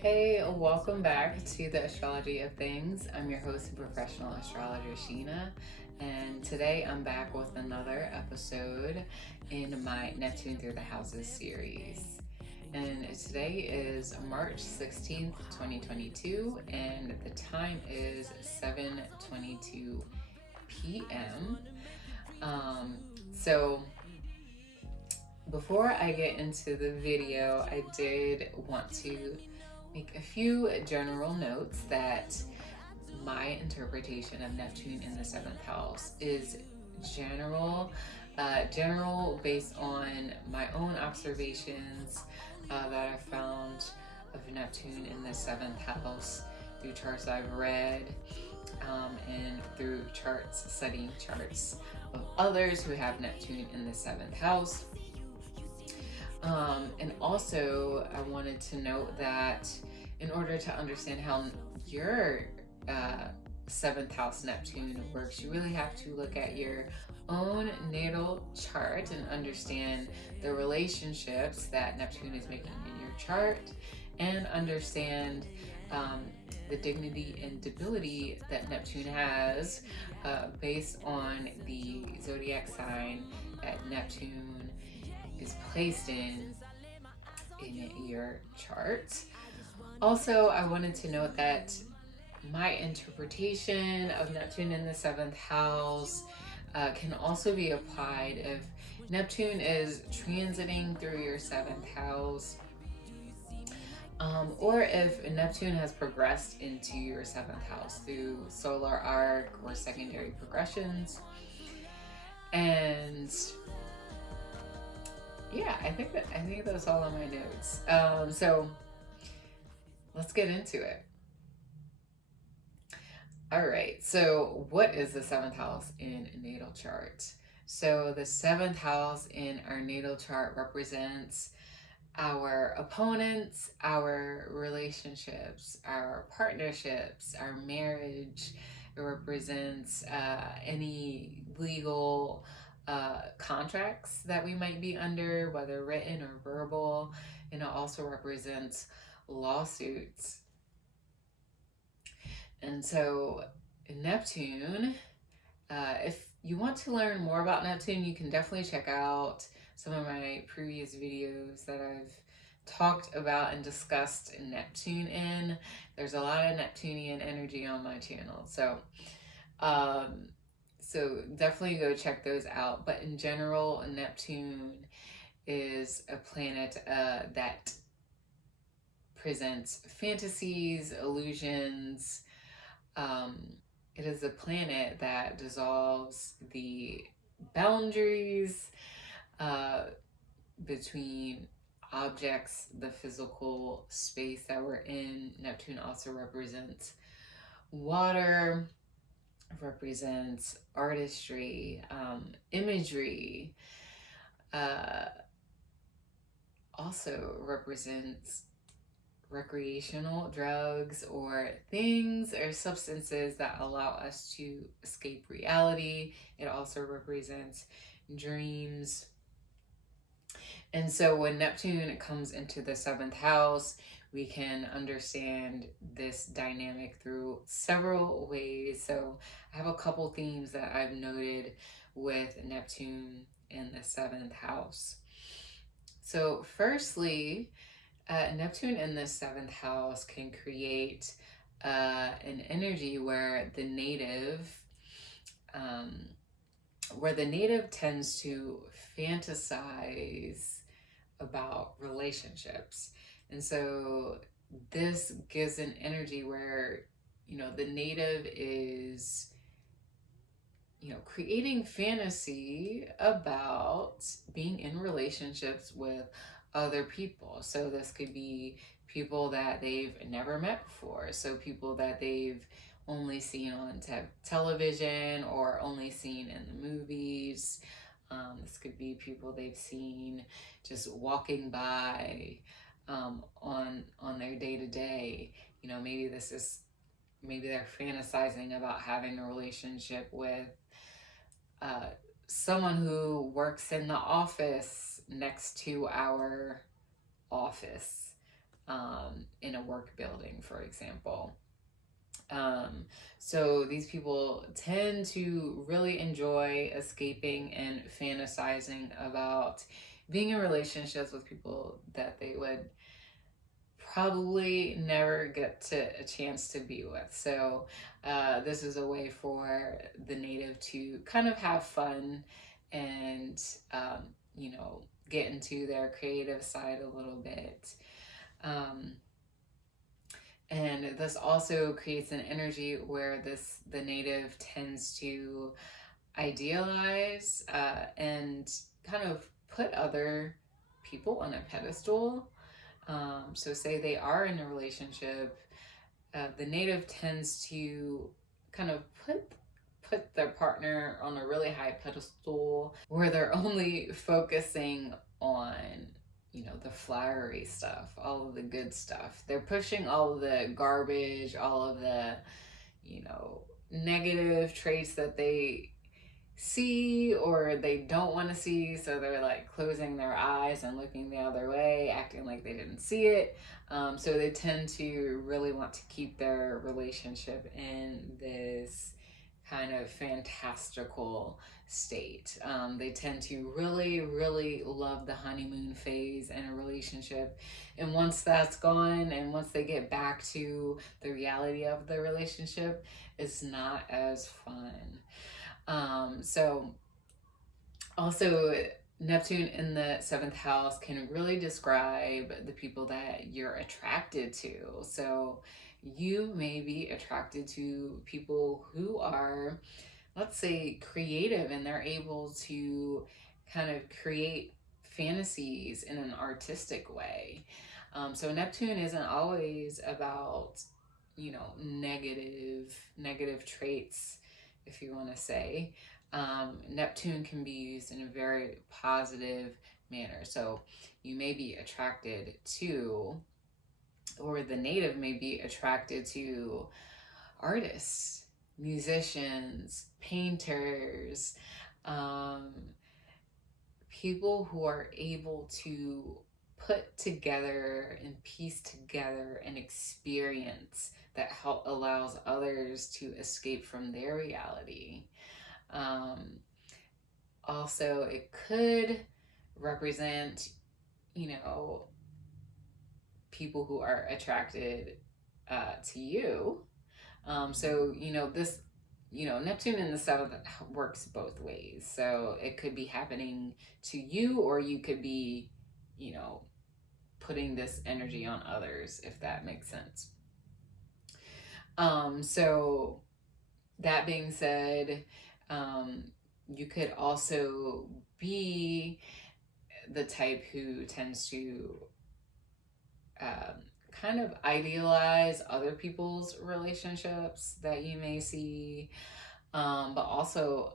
Hey, welcome back to the Astrology of Things. I'm your host and professional astrologer, Sheena, and today I'm back with another episode in my Neptune Through the Houses series. And today is March 16th, 2022, and the time is 7:22 p.m. So before I get into the video, I did want to make a few general notes that my interpretation of Neptune in the seventh house is general based on my own observations that I've found of Neptune in the seventh house through charts I've read and through studying charts of others who have Neptune in the seventh house. And also, I wanted to note that in order to understand how your seventh house Neptune works, you really have to look at your own natal chart and understand the relationships that Neptune is making in your chart, and understand the dignity and debility that Neptune has based on the zodiac sign that Neptune is placed in your chart. Also, I wanted to note that my interpretation of Neptune in the seventh house can also be applied if Neptune is transiting through your seventh house, or if Neptune has progressed into your seventh house through solar arc or secondary progressions. And yeah, I think that's all on my notes. So let's get into it. All right, so what is the seventh house in a natal chart? So the seventh house in our natal chart represents our opponents, our relationships, our partnerships, our marriage. It represents any legal contracts that we might be under, whether written or verbal, and it also represents lawsuits. And so Neptune, if you want to learn more about Neptune, you can definitely check out some of my previous videos that I've talked about and discussed Neptune in. There's a lot of Neptunian energy on my channel, so definitely go check those out. But in general, Neptune is a planet that presents fantasies, illusions. It is a planet that dissolves the boundaries between objects, the physical space that we're in. Neptune also represents water, represents artistry, imagery, also represents recreational drugs or things or substances that allow us to escape reality. It also represents dreams. And so when Neptune comes into the seventh house, we can understand this dynamic through several ways. So I have a couple themes that I've noted with Neptune in the seventh house. So firstly, Neptune in the seventh house can create an energy where the native tends to fantasize about relationships. And so this gives an energy where, the native is, creating fantasy about being in relationships with other people. So this could be people that they've never met before. So people that they've only seen on television or only seen in the movies. This could be people they've seen just walking by on their day-to-day. Maybe they're fantasizing about having a relationship with someone who works in the office next to our office. in a work building, for example. So these people tend to really enjoy escaping and fantasizing about being in relationships with people that they would probably never get to a chance to be with. So this is a way for the native to kind of have fun and you know, get into their creative side a little bit. And this also creates an energy where the native tends to idealize and kind of put other people on a pedestal. So say they are in a relationship, the native tends to kind of put their partner on a really high pedestal where they're only focusing on, you know, the flowery stuff, all of the good stuff. They're pushing all of the garbage, all of the, you know, negative traits that they see or they don't want to see, so they're like closing their eyes and looking the other way, acting like they didn't see it. So they tend to really want to keep their relationship in this kind of fantastical state. They tend to really, really love the honeymoon phase in a relationship. And once that's gone, and once they get back to the reality of the relationship, it's not as fun. So also Neptune in the 7th house can really describe the people that you're attracted to. So you may be attracted to people who are, let's say, creative, and they're able to kind of create fantasies in an artistic way. So Neptune isn't always about, you know, negative traits, if you want to say. Neptune can be used in a very positive manner. So you may be attracted to, or the native may be attracted to, artists, musicians, painters, people who are able to put together and piece together an experience that allows others to escape from their reality. Also, it could represent, you know, people who are attracted to you. So, you know, this, you know, Neptune in the 7th works both ways. So it could be happening to you, or you could be, you know, putting this energy on others, if that makes sense. So that being said, you could also be the type who tends to kind of idealize other people's relationships that you may see, but also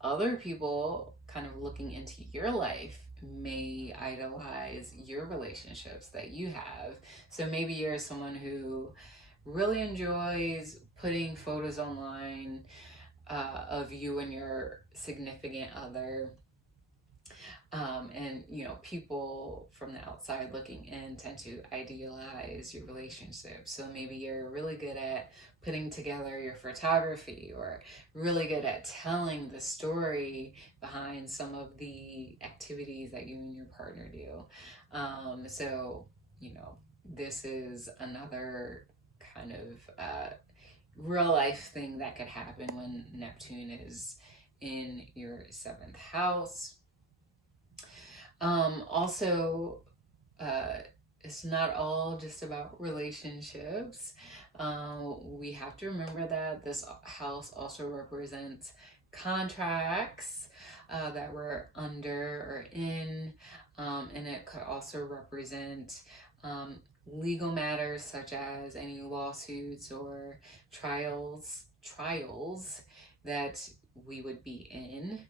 other people kind of looking into your life may idolize your relationships that you have. So maybe you're someone who really enjoys putting photos online of you and your significant other. And, you know, people from the outside looking in tend to idealize your relationship. So maybe you're really good at putting together your photography, or really good at telling the story behind some of the activities that you and your partner do. So, you know, this is another kind of real life thing that could happen when Neptune is in your 7th house. Also, it's not all just about relationships. We have to remember that this house also represents contracts that we're under or in, and it could also represent legal matters such as any lawsuits or trials that we would be in.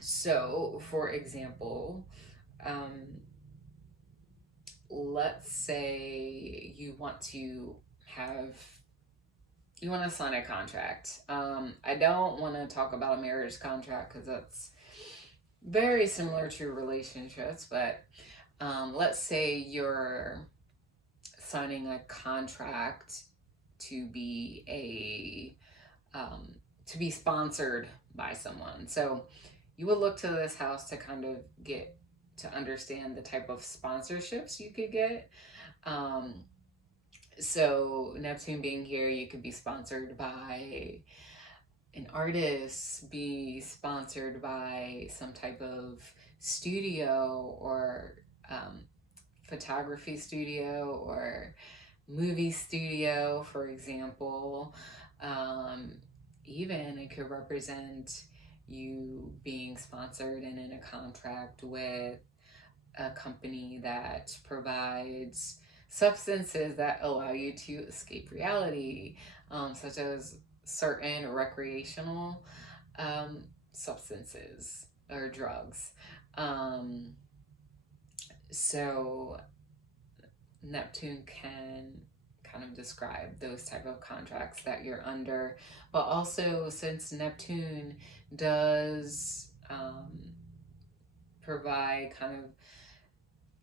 So, for example, let's say you want to sign a contract. I don't want to talk about a marriage contract because that's very similar to relationships, but Let's say you're signing a contract to be to be sponsored by someone. So you would look to this house to kind of get to understand the type of sponsorships you could get. Um, so Neptune being here, you could be sponsored by an artist, be sponsored by some type of studio or um, photography studio or movie studio, for example. Um, Even it could represent you being sponsored and in a contract with a company that provides substances that allow you to escape reality, such as certain recreational um, substances or drugs. Um, so Neptune can kind of describe those type of contracts that you're under, but also since Neptune does provide kind of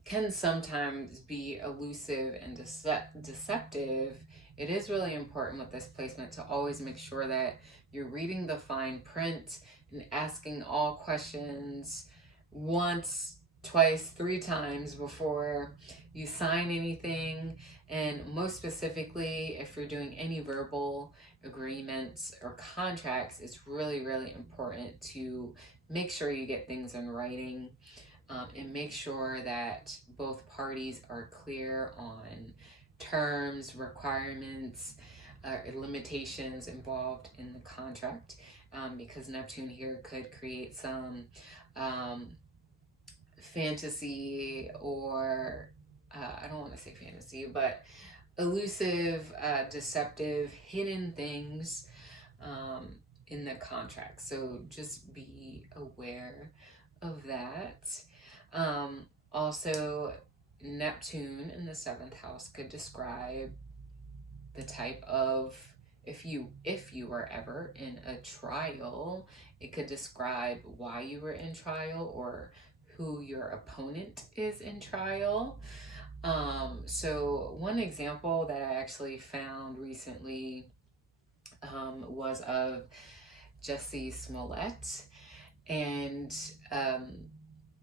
can sometimes be elusive and deceptive, it is really important with this placement to always make sure that you're reading the fine print and asking all questions once, twice, three times before you sign anything. And most specifically, if you're doing any verbal agreements or contracts, it's really, really important to make sure you get things in writing, and make sure that both parties are clear on terms, requirements, limitations involved in the contract, because Neptune here could create some um, fantasy or I don't want to say fantasy, but elusive, deceptive, hidden things in the contract. So just be aware of that. Also, Neptune in the seventh house could describe the type of if you were ever in a trial, it could describe why you were in trial or who your opponent is in trial. So one example that I actually found recently was of Jussie Smollett, and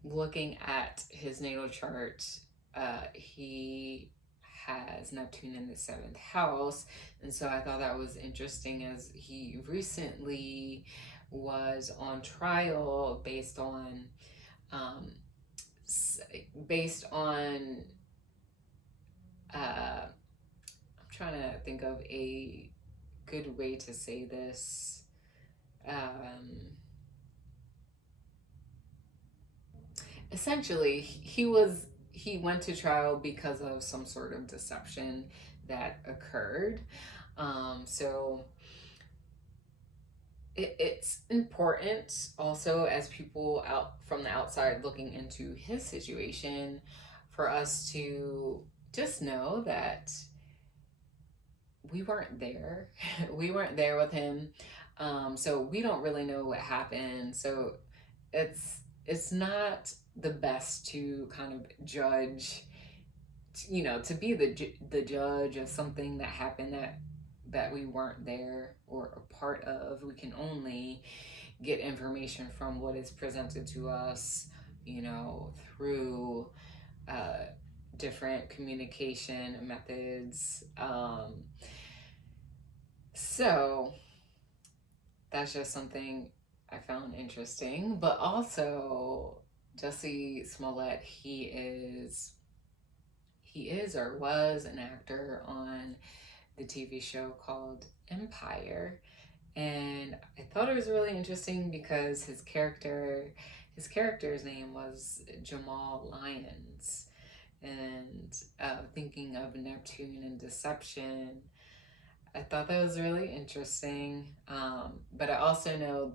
looking at his natal chart, he has Neptune in the seventh house, and so I thought that was interesting as he recently was on trial um, based on I'm trying to think of a good way to say this. Essentially, he went to trial because of some sort of deception that occurred. So it's important also as people out from the outside looking into his situation for us to just know that we weren't there. We weren't there with him. So we don't really know what happened. So it's not the best to kind of judge, to be the judge of something that happened that we weren't there or a part of. We can only get information from what is presented to us, through different communication methods. So that's just something I found interesting. But also, Jussie Smollett, he is or was an actor on the TV show called Empire. And I thought it was really interesting because his character's name was Jamal Lyons. And thinking of Neptune and deception, I thought that was really interesting. But I also know,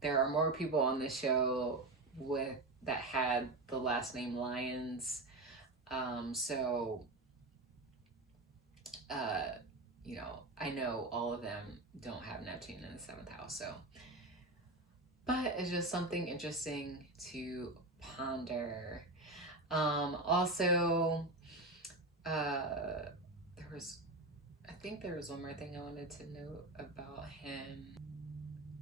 there are more people on the show that had the last name Lyons. So, I know all of them don't have Neptune in the seventh house. So, but it's just something interesting to ponder. Also, there was, I think there was one more thing I wanted to note about him.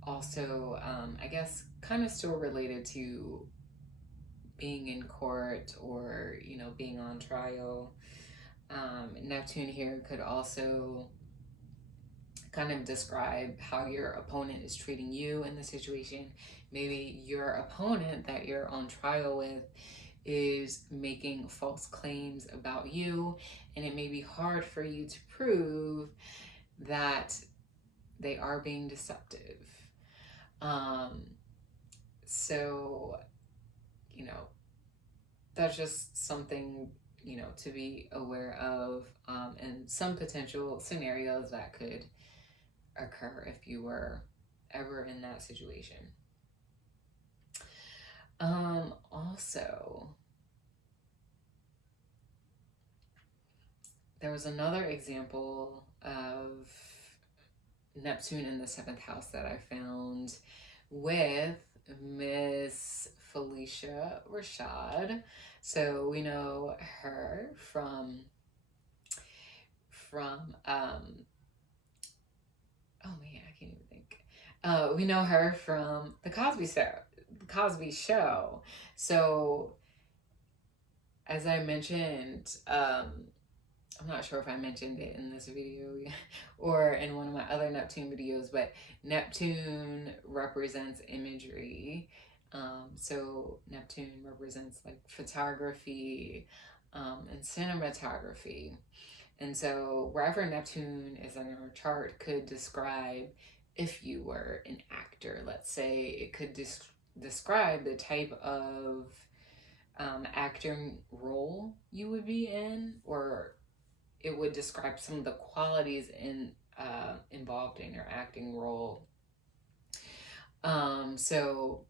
Also, I guess kind of still related to being in court or, you know, being on trial. Neptune here could also kind of describe how your opponent is treating you in the situation. Maybe your opponent that you're on trial with is making false claims about you, and it may be hard for you to prove that they are being deceptive. So, you know, that's just something, you know, to be aware of, and some potential scenarios that could occur if you were ever in that situation. Also, there was another example of Neptune in the 7th house that I found with Miss Felicia Rashad. So we know her from oh man, I can't even think. We know her from the Cosby Show. So as I mentioned, I'm not sure if I mentioned it in this video or in one of my other Neptune videos, but Neptune represents imagery. So Neptune represents like photography and cinematography. And so wherever Neptune is in our chart could describe if you were an actor, let's say. It could describe the type of acting role you would be in, or it would describe some of the qualities involved in your acting role. So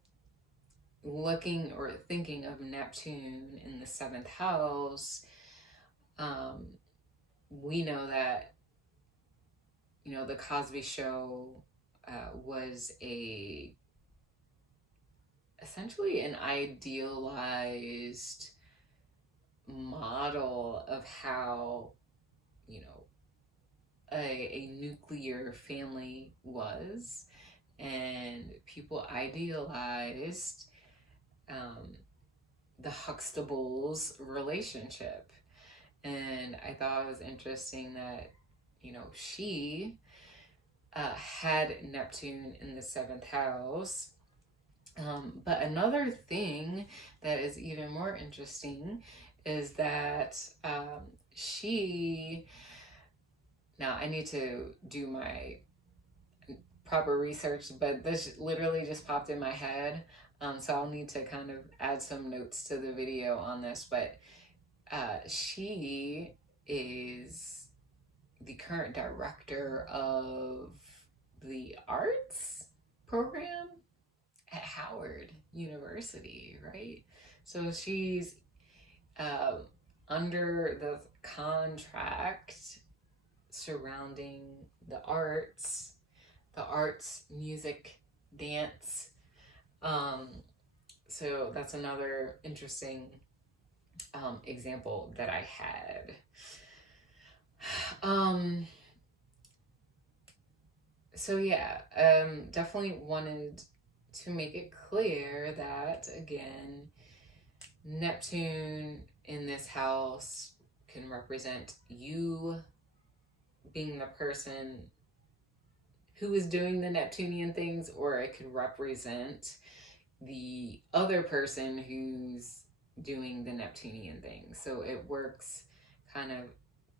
looking or thinking of Neptune in the 7th house, we know that, you know, the Cosby Show was essentially an idealized model of how, you know, a nuclear family was, and people idealized the Huxtables relationship. And I thought it was interesting that, you know, she had Neptune in the 7th house. But another thing that is even more interesting is that now I need to do my proper research, but this literally just popped in my head. So I'll need to kind of add some notes to the video on this, but she is the current director of the arts program at Howard University, right? So she's under the contract surrounding the arts, music, dance. So that's another interesting example that I had. So yeah, definitely wanted to make it clear that, again, Neptune in this house can represent you being the person who is doing the Neptunian things, or it could represent the other person who's doing the Neptunian things. So it works kind of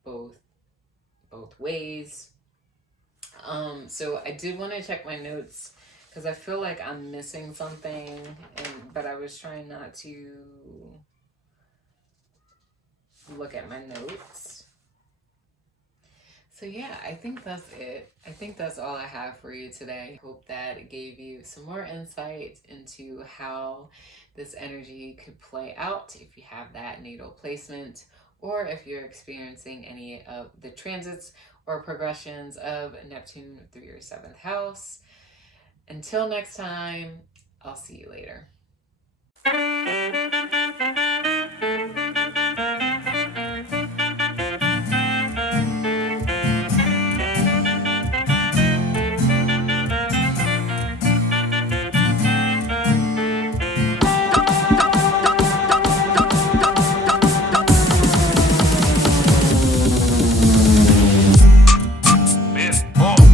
both ways. So I did want to check my notes because I feel like I'm missing something, but I was trying not to look at my notes. So yeah, I think that's it. I think that's all I have for you today. Hope that it gave you some more insight into how this energy could play out if you have that natal placement, or if you're experiencing any of the transits or progressions of Neptune through your 7th house. Until next time, I'll see you later.